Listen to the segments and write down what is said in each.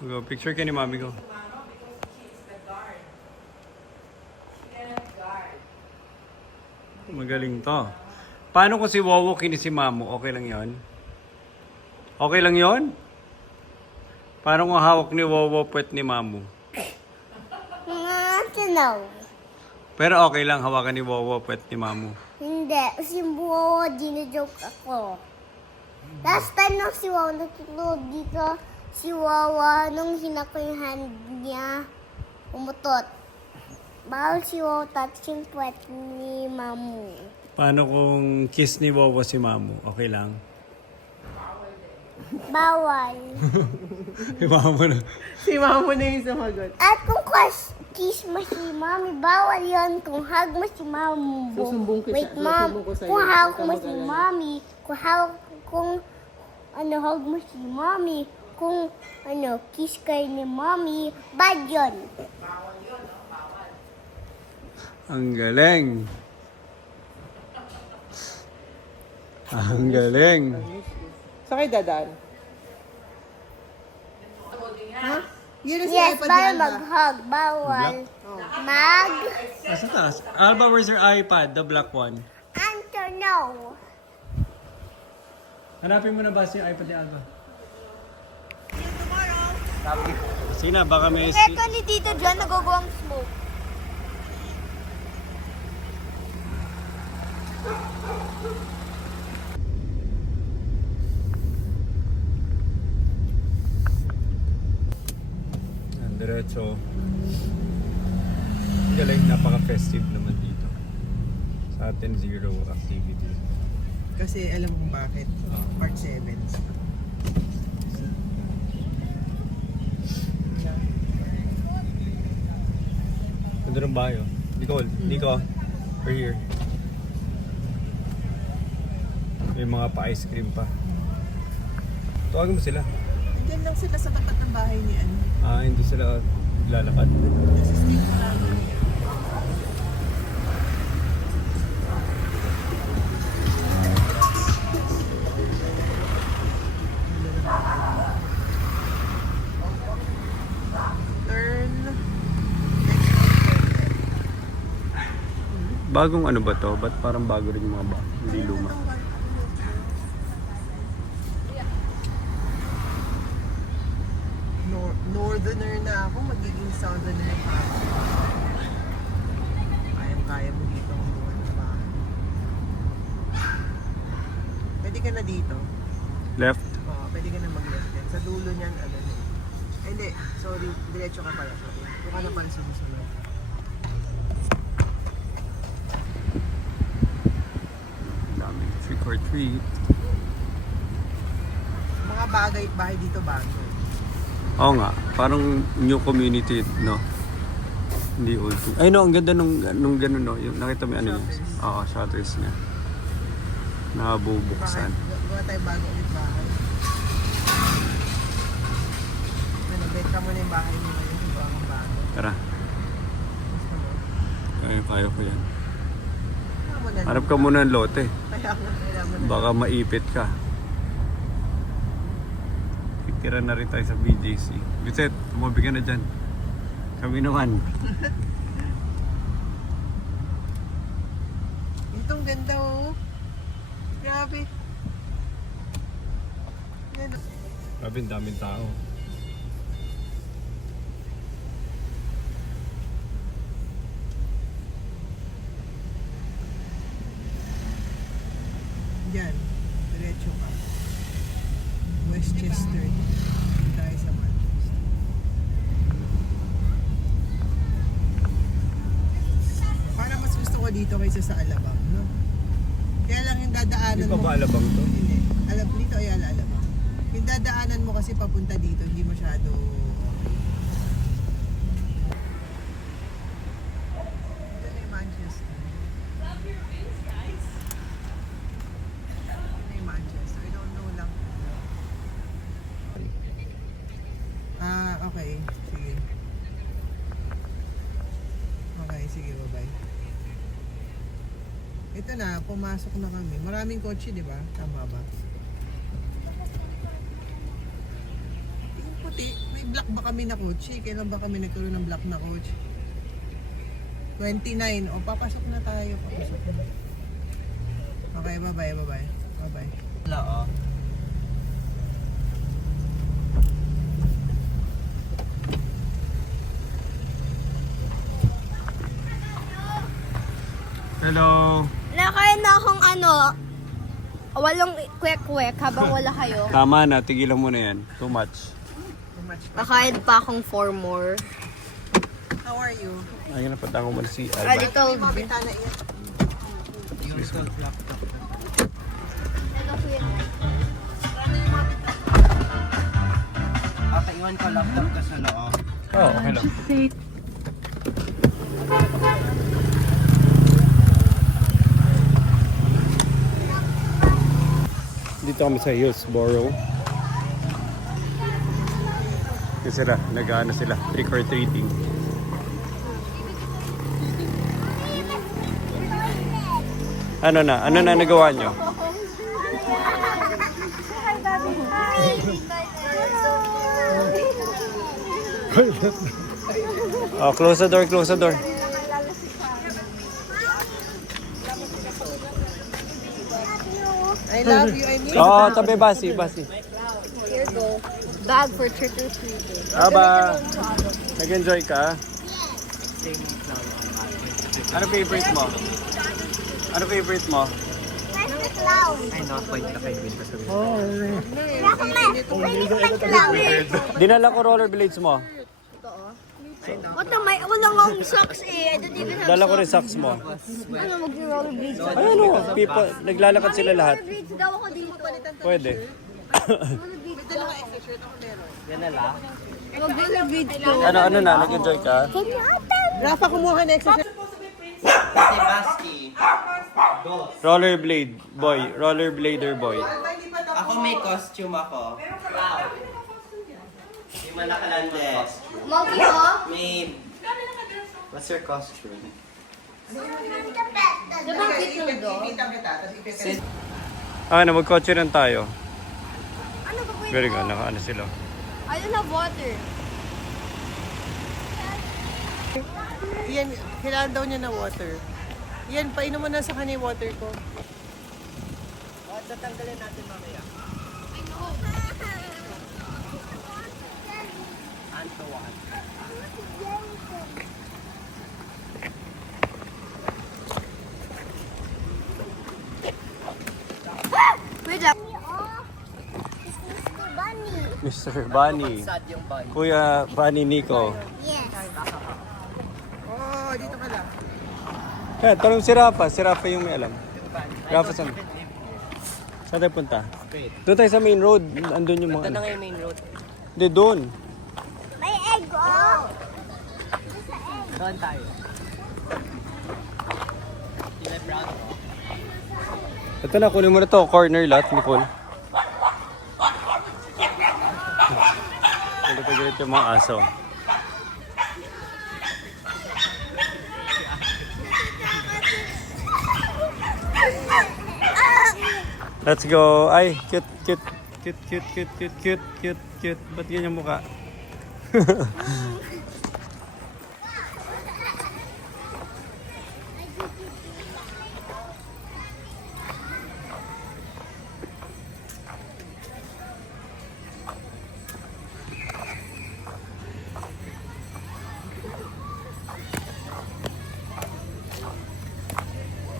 Go, picture ka ni mami ko. Magaling to. Paano kung si Wowo kini si Mamu? Okay lang yon? Okay lang yon? Paano kung hawak ni Wowo puwet ni Mamu? No. Pero okay lang hawakan ni Wowo puwet ni Mamu. Hindi. Si Wawa, dinajoke ako. Last time nung si Wawa natutulog dito, si Wawa, nung hinak ko yung hand niya, umutot. Bawal si Wawa touching puwet ni Mamu. Paano kung kiss ni Wowo si Mamu? Okay lang? Bawal. Mamu na. Si Mamo na yung sumagot. At kung kiss mo si Mami, bawal yon. Kung hug mo si Mami. Susumbong kita. Wait, Mom. Susumbong ko sa'yo. Kung hug Huwag ka mo si mag-alala. Mami, kung hug mo si Mami, kung kiss kayo ni Mami, bad yun. Ang galing. Ang galing. Sa kay Dadan? Ha? Yun ang si Yes, iPad ni bawal Alba. mag-hug. Bawal. Asa taas? Alba, where's your iPad? The black one. Answer no. Hanapin mo na ba si iPad ni Alba? Sina, baka may... Ito ni Tito John, nagagawang smoke. Diretso. Galing, napaka-festive naman dito. Sa atin, zero activity. Kasi alam kong bakit. Part 7. Ganda ng bayo. Nicole, Nico, we're here. May mga pa-ice cream pa. Tawagin mo sila. Diyan lang sila sa tapat ng bahay ni ano. Hindi sila lalakad. Nasa street namin. Turn. Bagong ano ba to? Ba't parang bago rin yung mga ba? Hindi luma. Northerner na ako, magiging southerner pa ako. Kayang-kaya mo dito ang buwan na bahay. Pwede ka na dito. Left? Oo, pwede ka na mag-left din. Sa dulo niyan, ano na. Hindi, sorry, diretso ka pala. Sorry. Doon ka na pala sumusunod. Daming trick or treat. Mga bahay dito bago. Oo nga, parang new community, no? Hindi old. Ay no, ang ganda nung gano'n, no? Yung, nakita mo yung ano yun? Shutters. Oo, shutters niya. Nakabubuksan. Gawa tayo bago ulit bahay. Ano, benta mo na yung bahay mo ngayon. Yung bagong bago. Tara, Gusto mo? kaya ko yan. Kaya mo na. Harap ka muna ng lote. Kaya nga, kailangan mo na. Baka maipit ka. Tira na rin tayo sa BJC. Vincent, tumabi ka na dyan. Kami naman. Itong ganda oh. Grabe. Yan oh. Grabe, ang daming tao. Diyan. Diretso ka. Westchester. Tayo sa Manchester. Para mas gusto ko dito kaysa sa Alabang, no? Kaya lang yung dadaanan Hindi pa mo. ba alabang to? Hindi. Dito ay Alabang. Yung dadaanan mo kasi papunta dito, hindi masyado. Ito na yung Manchester. Ito yung Manchester. I don't know lang. Okay. Sige. Okay, sige. Bye-bye. Ito na, pumasok na kami. Maraming kotse, di ba? Tama ba? Yung puti, may Nag-block ba kami na coach? Kailan ba kami nagkaroon ng block na coach? 29. O, papasok na tayo. Papasok na. Okay, bye-bye, bye-bye. Bye-bye. Wala, oh. Hello. Nakain na akong walong kwek-kwek habang wala kayo. Tama na, tigilan mo na yan. Too much. Too much. Nakain pa akong 4 more. How are you? Ayun na, patang ko muna si A Alba. little bit. Mabitana iyan. Iwan ko laptop ka sa loob. Oh, okay lang. Dito kami sa Hillsborough. Kasi sila, nag-ano sila, trick or treating. Ano na nagawa nyo? Oh, close the door, close the door. I love you, I miss you. Oh, tabi, basi. Here go. Bag for trick or treating. Aba, nag-enjoy ka? Ano favorite mo? Ano favorite mo? Ay, nakapoint ka kay Will kasi. Dinala ko rollerblades mo. Wala akong socks eh. I don't even have Dala ko rin socks mo. Ano, mag-rollerblades ako? Ay, ano, people, naglalakad sila lahat. Rollerblades daw ako dito. Pwede. Yan na lang. Mag-rollerblades ko. Ano na, nag-enjoy ka? Rafa, kumuha na exercise. Si Basti. Rollerblade boy, rollerblader boy. Ako may costume ako. Di man nakalandes. Monkey ho? May... What's your costume? Diba cute yung dog? Magkotse rin tayo. Ano ba po Very good, naka-ano sila. I don't have water. Yan, kailangan daw niya na water. Yan, painom mo na sa kanya yung water ko. Tatanggalin natin mamaya. Antoine. Wait lang. Mr. Bunny. Sad yung bag. Kuya Bunny Nico. Yes. Oh, dito ka lang. Kaya, tanong si Rafa. Si Rafa yung may alam. Rafa, saan? Saan tayo punta? Doon tayo sa main road. Andun yung mga ano. yung main road. Hindi, doon. May egg oh. Doon tayo. Sila brown ko. Ito na, kunin mo na to. Corner lot, Nicole. Ito pa ganito yung mga aso. Let's go. Ay, cute. Ba't ganyan yung mukha?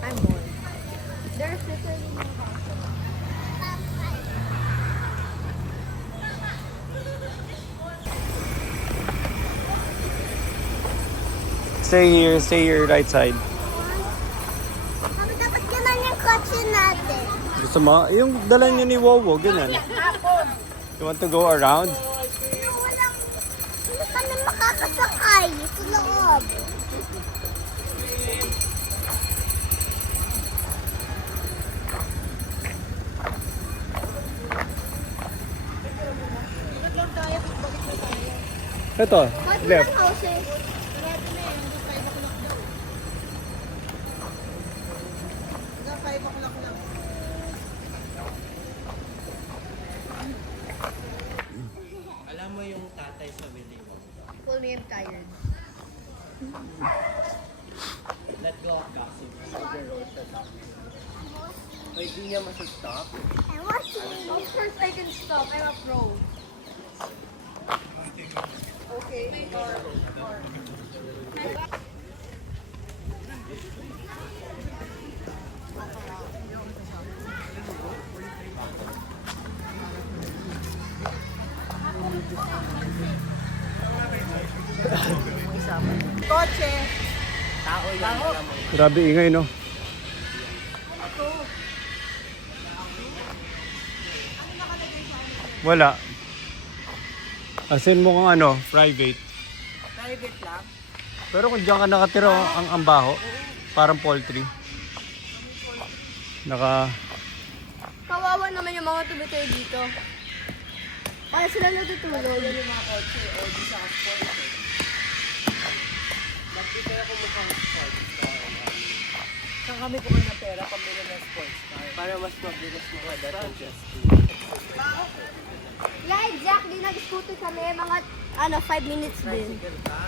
I'm bored. There's literally no Stay here, right side. Dapat ganun yung kotse natin. Gusto mo? Yung dala niyo ni Wowo, ganyan. You want to go around? Hindi kami makakasakay sa loob. Ito, What left. houses? Hanggang 5 o'clock lang. Alam mo yung tatay Full me, I'm tired. Let go of gossip. Ay, di niya masastop. I'm watching. Of course I can stop. I'm a pro. Okay. Kotse. Tao yan, alam mo. Grabe ingay, no? Wala. Asin mo kung ano, private. Private lang. Pero kung diyan ka nakatira, ang baho. Parang poultry. Kawawa naman yung mga tumitay dito. Kaya sila natutulog. Yung mga kotse, o di sa sports. Bakit kaya kumukhang sports car? Saan kami kumain ng pera pambili ng sports car? Para mas mabilis mga dating just Yeah, exactly. Nag-scooter kami. Mga, 5 minutes din. tricycle ka.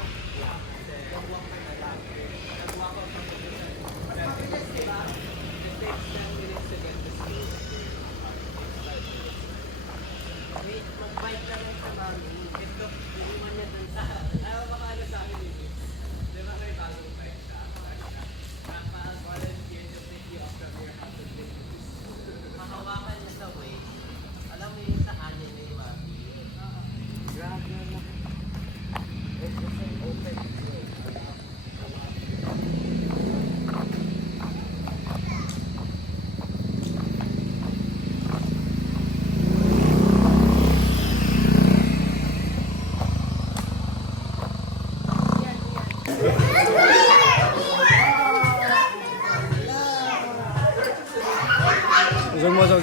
Usog mo, usog.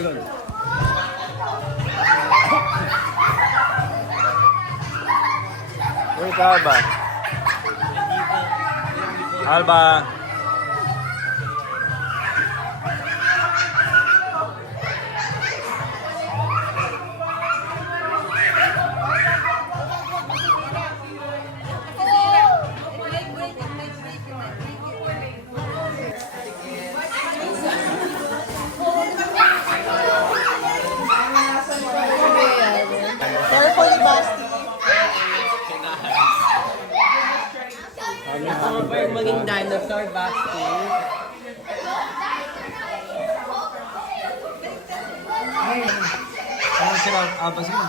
Wait, Alba. Alba. Carefully, Basti. Gusto mo ba yung maging dinosaur, Basti? Ano sila? Aba sila?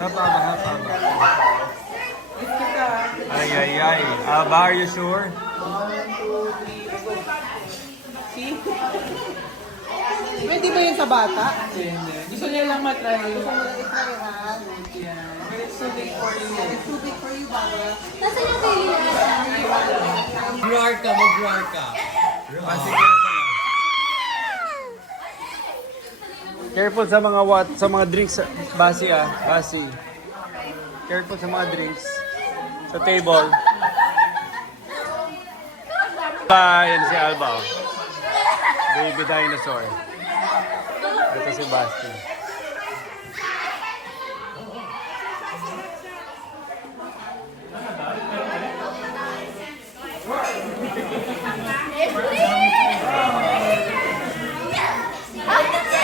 Hapa. Ay. Aba, are you sure? Pwede ba yun sa bata? Gusto niya lang matry. Gusto mo lang itry, ha? But it's too big for you. It's too big for you, Baba. Nasaan yung daily Mag-roar ka, mag-roar ka. Careful sa mga drinks, Basi. Careful sa mga drinks. Sa table. Yan si Alba. Oh. Baby dinosaur. Ito si Basti.